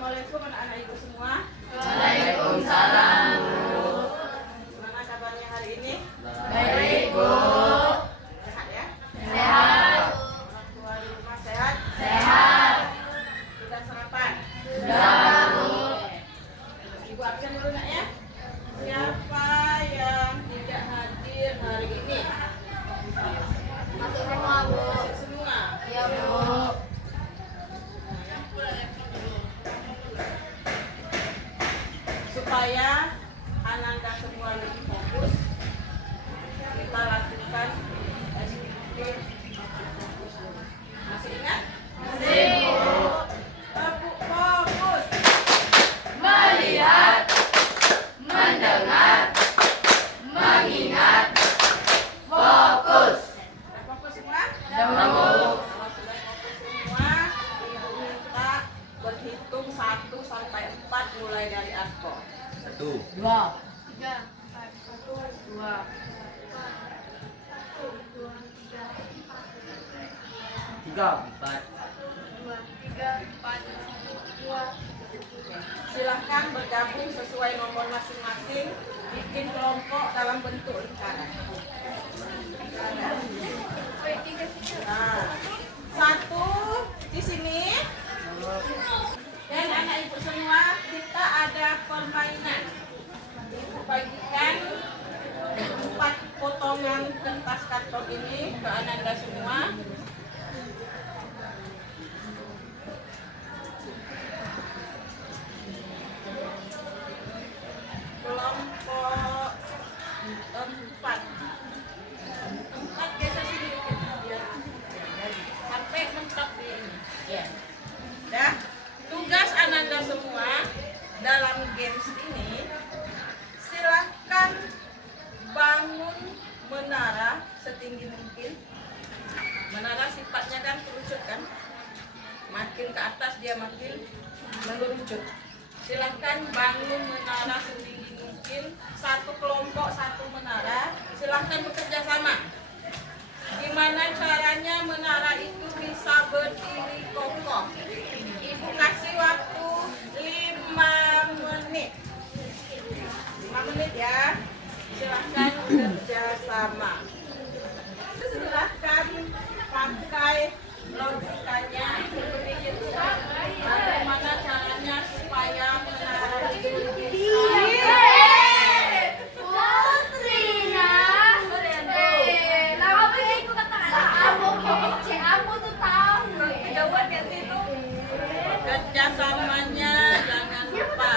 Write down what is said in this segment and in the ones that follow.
Assalamualaikum anak-anak ibu semua. Waalaikumsalam, Bu. Gimana kabarnya hari ini? Baik, Bu. Sehat ya? Sehat. Orang tua di rumah sehat? Sehat. Sudah sarapan? Sudah, Bu. Ibu absen dulu nak ya. Siapa yang tidak hadir hari ini? Masuk semua, Bu. Masuk semua. Iya, Bu. Supaya Ananda semua lebih fokus, kita lakukan SPP. Masih ingat? Masih, Bu. Fokus. Melihat, mendengar, mengingat, fokus. Sudah fokus semua? Sudah, Bu. Kalau sudah fokus semua, ibu minta berhitung 1 sampai 4 mulai dari Asko. 1, 2, 3, 4. Silahkan bergabung sesuai nomor masing-masing, bikin kelompok dalam bentuk lingkaran. Nah, 1 di sini. Dan anak ibu semua, kita ada permainan. Ibu bagikan 4 potongan kertas karton ini ke Ananda semua. Kelompok 4 geser sini dikit, biar sampai mentok di ini. Ya. Dah. Tugas Ananda semua dalam games ini, silahkan bangun menara setinggi mungkin. Menara sifatnya kan kerucut kan, makin ke atas dia makin mengerucut. Silahkan bangun menara setinggi mungkin, 1 kelompok 1 menara. Silahkan bekerja sama. Gimana caranya menara itu bisa berdiri kokoh? Ibu kasih waktu 5 menit. 5 menit ya. Silahkan bekerja sama. Silahkan pakai logikanya berpikir bagaimana caranya supaya menara itu bisa kerjasamanya jangan lupa.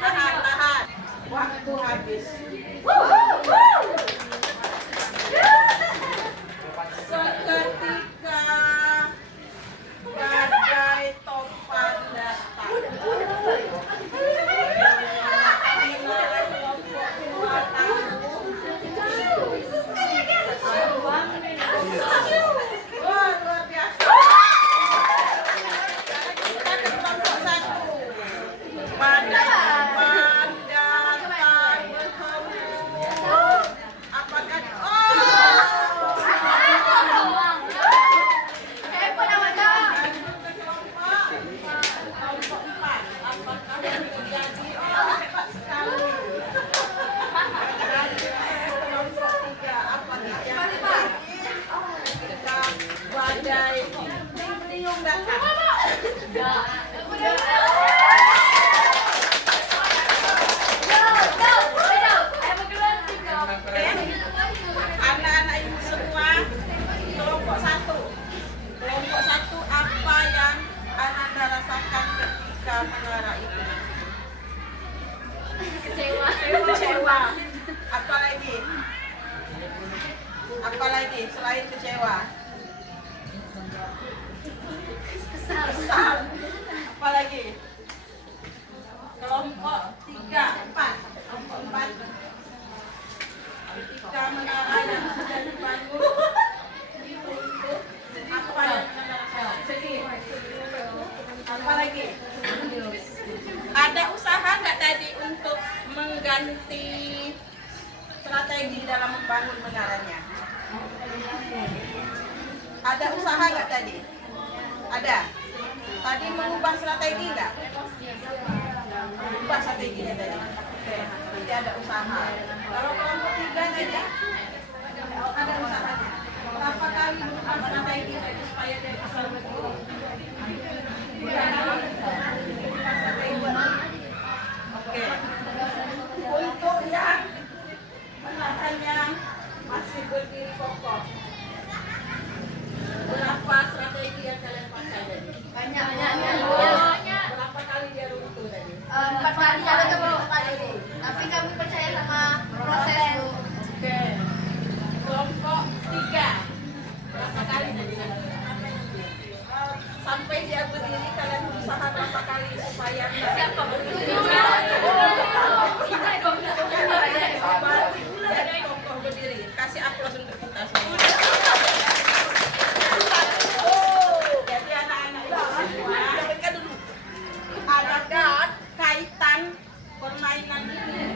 Tahan, waktu habis. Seketika badai topan datang. Wah, luar biasa. Kita ke kelompok 1. Badai topan datang berhembus. Apakah kelompok 4. Apakah yang terjadi? Hebat sekali. Kelompok 3. Apakah yang terjadi ketika badai tiung datang? Anak-anak ibu semua, kelompok 1. Kelompok 1, apa yang Ananda rasakan ketika menara itu? Kecewa. Apa lagi? Apa lagi selain kecewa? Kesal. Apa lagi? Kelompok 3, 4. Kelompok 4. Ketika menara yang sudah dibangun untuk apa yang Ananda rasakan? Sedih. Apa lagi? Ada usaha nggak tadi untuk mengganti strategi dalam membangun menaranya? Ada usaha nggak tadi? Ada. Tadi mengubah strategi nggak? Mengubah strateginya tadi. Oke, nanti ada usaha. Kalau kelompok 3 tadi ada usahanya. Berapa kali mengubah strategi tadi supaya dia bisa berguru? 3 kali. Mengubah strategi. Oke. Untuk yang menahannya masih berdiri kokoh. Berapa strategi yang kalian pakai tadi? Banyak. Berapa kali dia runtuh tadi? 4 kali ada ke 4 kali. Tapi kami percaya sama proses Bu. Oke. Kelompok 3. Berapa kali tadi? Sampai dia berdiri kalian berusaha berapa kali supaya siapa berdiri? Jadi kokoh berdiri. Kasih aplaus untuk kita semua. Jadi anak-anak itu semua dengarkan dulu. Ada kaitan permainan ini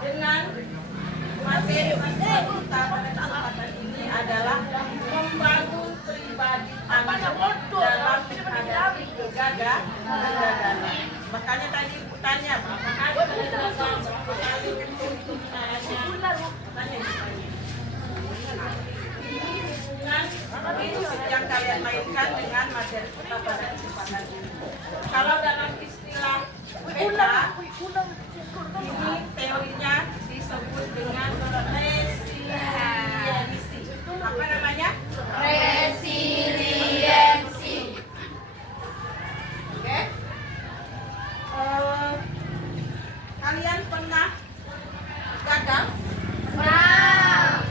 dengan materi kita pada kesempatan ini adalah membangun pribadi Anda dalam menghadapi kegagalan. Makanya tadi Ibu tanya berapa kali kalian gagal, berapa kali itu caranya. Tanya hubungan yang kalian mainkan dengan materi kita pada kesempatan ini. Kalau dalam istilah peta, ini teorinya disebut dengan resiliensi. Apa namanya? Resiliensi. Oke. Kalian pernah gagal? Nah,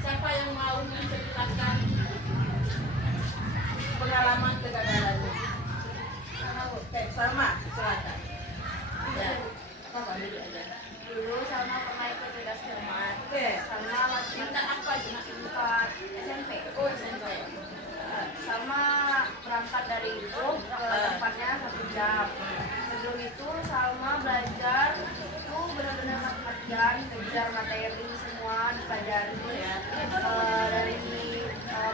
Siapa yang mau menceritakan pengalaman kegagalannya? Oke, sama, silakan. Ya, apa dulu aja. dulu sama pernah ikut tugas cermat. Oke, Sama latihan minta apa aja? 4 SMP. Oh, SMP. Sama berangkat dari itu ke tempatnya 1 jam. Sebelum itu sama belajar itu benar-benar mati-matian, belajar materi semua dipelajari dari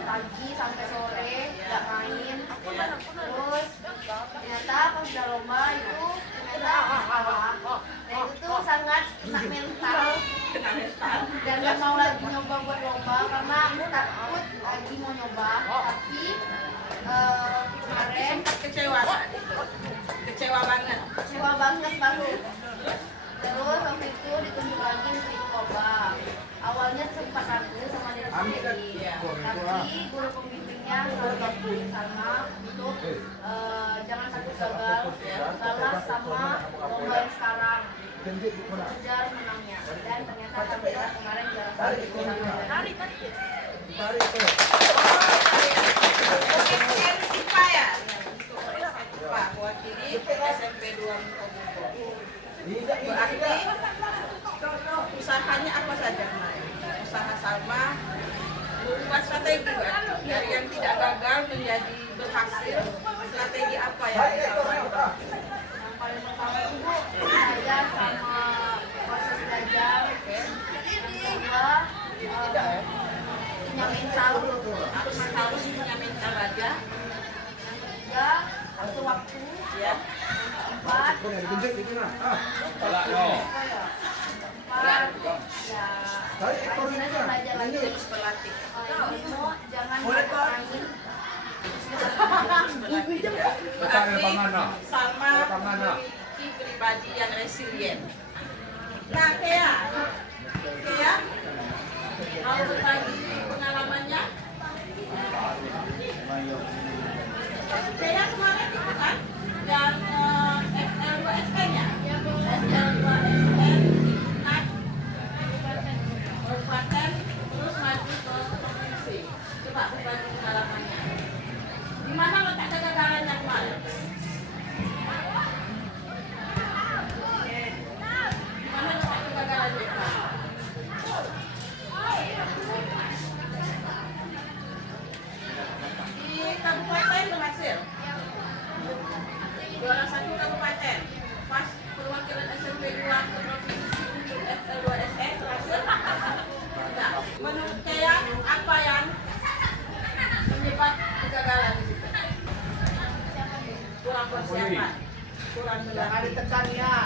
pagi sampai sore nggak main. Terus ternyata pas udah lomba itu ternyata kalah. Nah itu tuh sangat kena mental Kena mental. dan gak mau lagi nyoba buat lomba karena aku takut lagi mau nyoba. Tapi kemarin Sempat kecewa saat itu. Kecewa banget. kecewa banget baru. Terus waktu itu ditunjuk lagi untuk ikut lomba. Awalnya sempat ragu sama diri sendiri, tapi guru pembimbingnya selalu sama untuk jangan takut gagal, gagal sama lomba yang sekarang. Kejar menangnya, dan ternyata alhamdulillah kemarin juara 1. Mungkin IPA ya? IPA, mewakili SMP 2 Mukomuko. Berarti usahanya apa saja kemarin? Usaha Salma membuat strategi kan? Dari yang tidak gagal menjadi berhasil. Strategi apa yang Salma lakukan? Yang paling pertama itu saya sama proses belajar. Kedua punya mental. Harus punya mental aja. Yang ketiga atur waktu. Ya. 4 ya rajin aja belajar lagi. Terus berlatih. Ilmu jangan angin. Berarti Salma memiliki pribadi yang resilient. Nah, Kea mau berbagi pengalamannya? Kea kemarin itu kan yang SL2SN-nya? SL2SN naik kabupaten terus maju ke provinsi. Coba berbagi pengalamannya. Di mana letak kegagalannya kemarin? Di mana letak kegagalannya kemarin? Di kabupaten berhasil. persiapan. Kurang Jangan berarti. ditekan ya.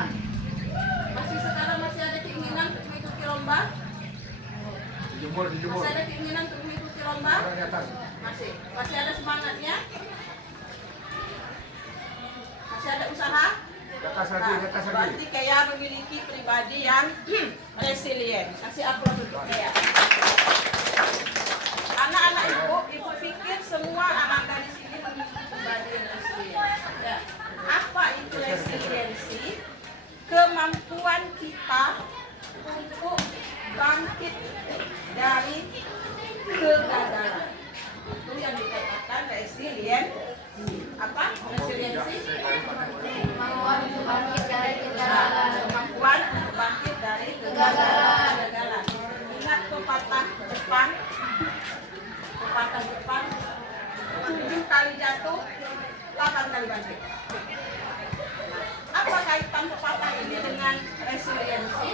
Masih sekarang masih ada keinginan untuk mengikuti lomba? Dijemur, dijemur. Masih ada keinginan untuk mengikuti lomba? Taruh di atas. Masih ada semangatnya? Masih ada usaha? Di atas lagi, di atas lagi. Berarti kayak memiliki pribadi yang resilient. Kasih aplaus untuk dia. Anak-anak ibu pikir semua anak dari sini memiliki pribadi yang resilient. Ya. Apa itu resiliensi? Kemampuan kita untuk bangkit dari kegagalan. Itu yang dikatakan resilient. Apa? Resiliensi? Kemampuan untuk bangkit dari kegagalan. Kemampuan bangkit dari kegagalan. Ingat pepatah Jepang. Pepatah Jepang. 7 kali jatuh, 8 kali bangkit. Apa kaitan pepatah ini dengan resiliensi?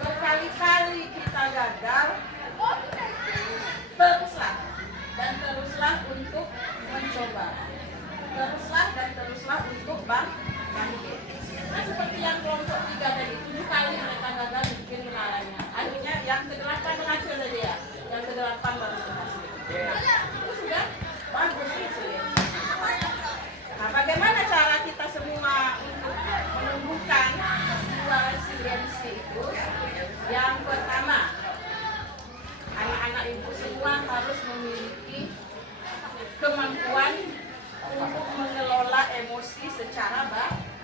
Berkali-kali kita gagal, teruslah dan teruslah untuk mencoba. Teruslah dan teruslah untuk bangkit. Nah, seperti yang kelompok 3 tadi, 7 kali mereka gagal bikin menaranya. Akhirnya yang ke-8 berhasil tadi ya. Yang ke-8 baru berhasil. Itu sudah bagus resiliensi. Nah, bagaimana cara kita semua untuk menumbuhkan jiwa resiliensi itu? Yang pertama, anak-anak ibu semua harus memiliki kemampuan untuk mengelola emosi secara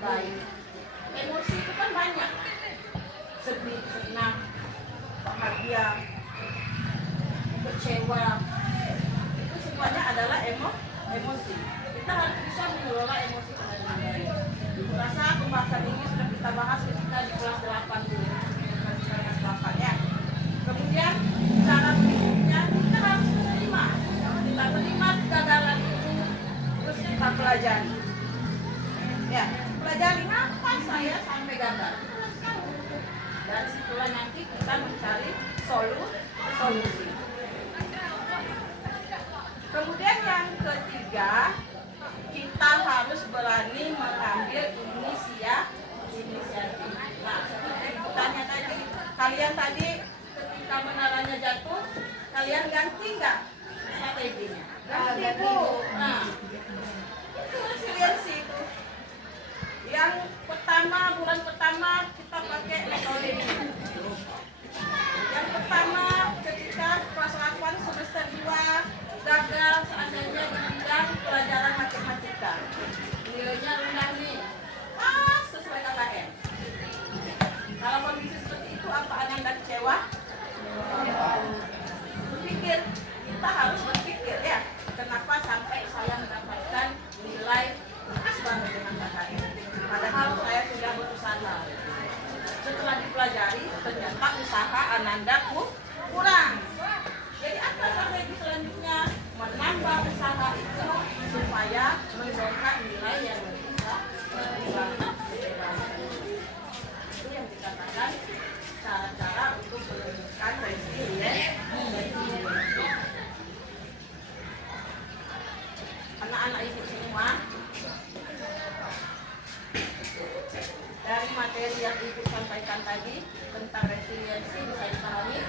baik. Emosi itu kan banyak, sedih, senang, bahagia, kecewa. Itu semuanya adalah emosi. Kita harus bisa mengelola emosi dengan baik. Rasa pembahasan ini sudah kita bahas ketika di kelas 8 dulu. Kelas 8 ya. Kemudian cara berikutnya kita harus menerima. Kita menerima kegagalan itu, terus kita pelajari. Ya, pelajari kenapa saya sampai gagal. Dari situlah nanti kita mencari solusi. Kemudian yang ketiga, kita harus berani mengambil inisiatif. Nah, seperti tanya tadi, kalian tadi ketika menaranya jatuh, kalian ganti nggak strateginya? Ganti Bu. Nah, itu resiliensi itu. Yang pertama, bulan pertama kita pakai metode ini. Yang pertama, ketika kelas 8 semester 2 gagal seandainya di bidang pelajaran matematika, nilainya rendah nih, sesuai KKM. Kalau kondisi seperti itu, apa Ananda kecewa? Berpikir, kita harus berpikir ya, kenapa sampai saya mendapatkan nilai pas banget dengan KKM. Padahal saya sudah berusaha. Setelah dipelajari, ternyata usaha Ananda kurang. Jadi apa strategi selanjutnya? Menambah usaha itu supaya mendongkrak nilai yang bisa itu yang dikatakan cara-cara untuk menunjukkan resiliensi. Anak-anak ibu semua, dari materi yang ibu sampaikan tadi tentang resiliensi bisa dipahami?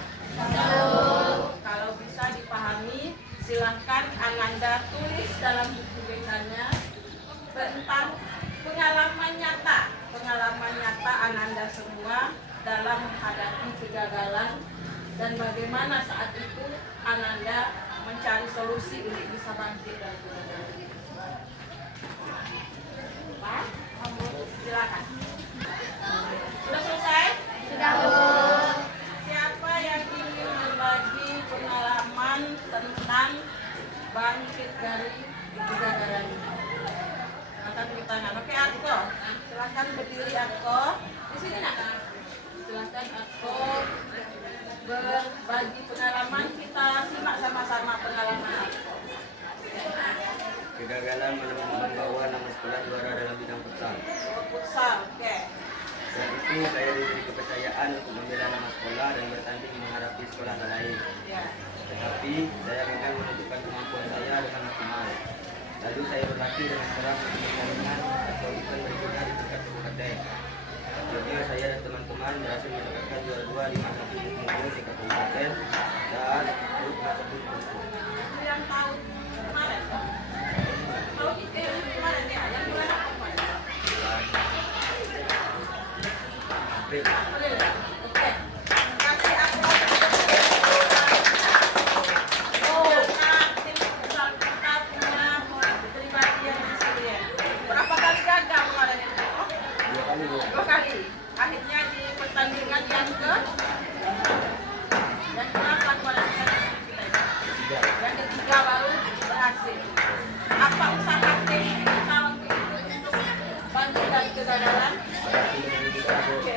Kalau bisa dipahami, silahkan Ananda tulis dalam buku BK-nya tentang pengalaman nyata Ananda semua dalam menghadapi kegagalan dan bagaimana saat itu Ananda mencari solusi untuk bisa bangkit dari kegagalan. Pak, silakan. Sudah selesai? Sudah Bu. Siapa yang ingin berbagi pengalaman tentang bangkit dari kegagalan? Silakan beri tangan. Oke, Atko. Silakan berdiri, Atko. Di sini nak. Silakan Atko berbagi pengalaman. Kita simak sama-sama pengalaman Atko. Kegagalan membawa nama sekolah juara dalam bidang futsal. Futsal, oke. Saat itu saya diberi kepercayaan untuk membela nama sekolah dan bertanding menghadapi sekolah lain. Ya. Tetapi saya gagal menunjukkan kemampuan saya dengan maksimal. Lalu saya berlatih dengan keras untuk pertandingan atau event berikutnya di tingkat kabupaten. Akhirnya saya dan teman-teman berhasil mendapatkan juara 2 di masa tingkat kabupaten dan grup masa itu. Yang tahun kemarin, kalau kita yang kemarin ya, yang bulan apa ya? April. April ya? Oke. Kasih aku tim futsal kita punya pribadi yang resilient. Berapa kali gagal kemarin itu? Oh, 2 kali Bu. 2 kali. Akhirnya di pertandingan yang berapa kemarin kita? 3. Yang ketiga baru berhasil. Apa usaha tim kita waktu itu untuk bangkit dari kegagalan? Berarti dengan kita Bu. Oke.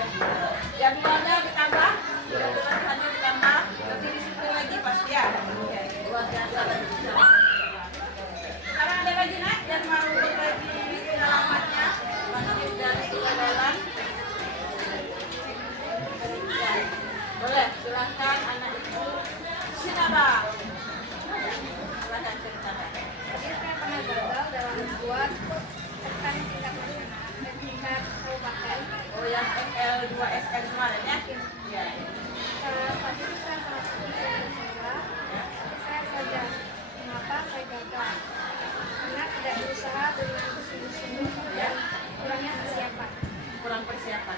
Jadwalnya ditambah, latihannya ditambah, lebih disiplin lagi pasti ya. Oke, luar biasa. Sekarang ada lagi nak yang mau berbagi pengalamannya bangkit dari kegagalan. Boleh, silahkan anak ibu. Sinabang. Silahkan ceritakan. Jadi saya pernah gagal dalam membuat pekan tingkat nasional dan tingkat kabupaten. Oh yang ML2SN kemarin ya? Iya. Saat itu saya sangat sedih dan kecewa. Saya sadar mengapa saya gagal. Karena tidak berusaha dengan sungguh-sungguh dan kurangnya persiapan. Kurang persiapan.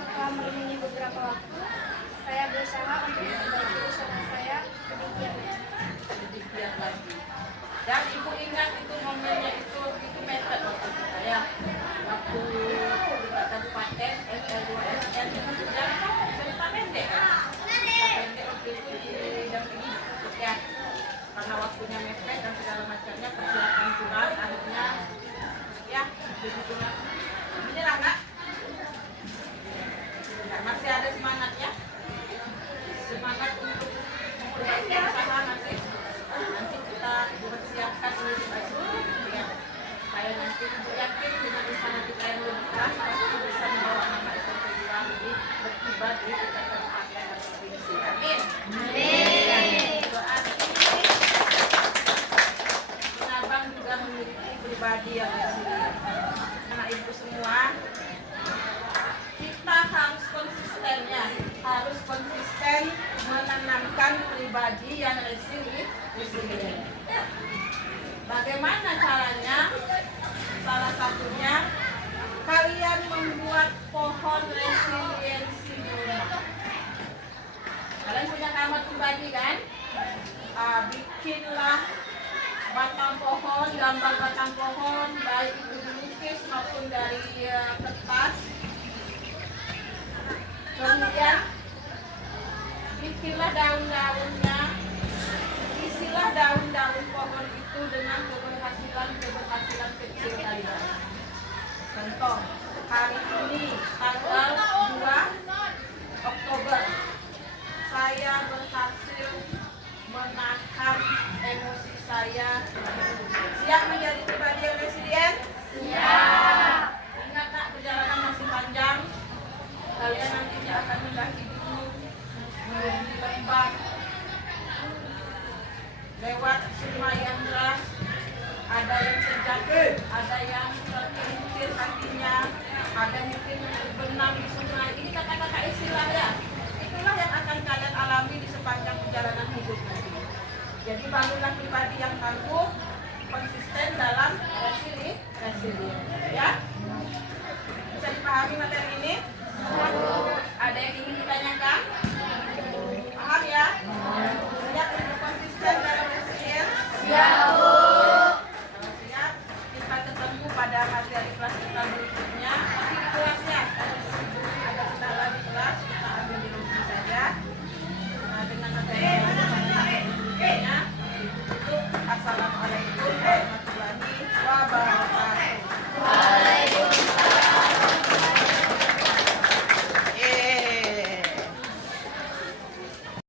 Setelah menemui beberapa waktu, saya berusaha untuk memperbaiki usaha saya demikian. Lebih giat lagi. Dan ibu ingat itu momennya itu mepet waktu kita ya. Waktu tingkat kabupaten ML2SN itu cerita pendek kan? Cerita pendek waktu itu didampingi ya. Karena waktunya mepet dan segala macamnya persiapan kurang akhirnya ya begitulah. Menyerah nggak? Masih ada semangat ya? Semangat untuk memperbaiki usaha masih. Nanti kita mempersiapkan lebih baik ya. Saya nanti yakin dengan usaha kita yang lebih keras pasti bisa membawa nama SMP kita lebih berkibar di tingkat kabupaten dan provinsi. Amin. Berarti Sinabang juga memiliki pribadi yang resilient. Anak ibu semua, kita harus konsisten ya, harus konsisten menanamkan pribadi yang resilient. Bagaimana caranya? Salah satunya kalian membuat pohon resiliensi di rumah. Kalian punya kamar pribadi kan? Bikinlah batang pohon, gambar batang pohon, baik itu dilukis maupun dari kertas. Kemudian bikinlah daun-daunnya, isilah daun-daun pohon itu dengan keberhasilan kecil kalian. Contoh, hari ini tanggal 2 Oktober saya berhasil menahan emosi saya. Siap menjadi pribadi yang resilient? Siap. Ingat tak, perjalanan masih panjang. Kalian nantinya akan mendaki gunung, menuju lembah, lewat sungai yang deras. Ada yang terjatuh, ada yang terkincir kakinya, ada mungkin berenang di sungai. Ini kata-kata istilah ya. Itulah yang akan kalian alami di sepanjang perjalanan hidup nanti. Jadi bangunlah pribadi yang tangguh, konsisten dalam resilient. Ya? Bisa dipahami materi ini? Ada yang ingin ditanyakan? Paham ya? Siap untuk konsisten dalam resilient? Siap. Kalau siap, kita ketemu pada materi kelas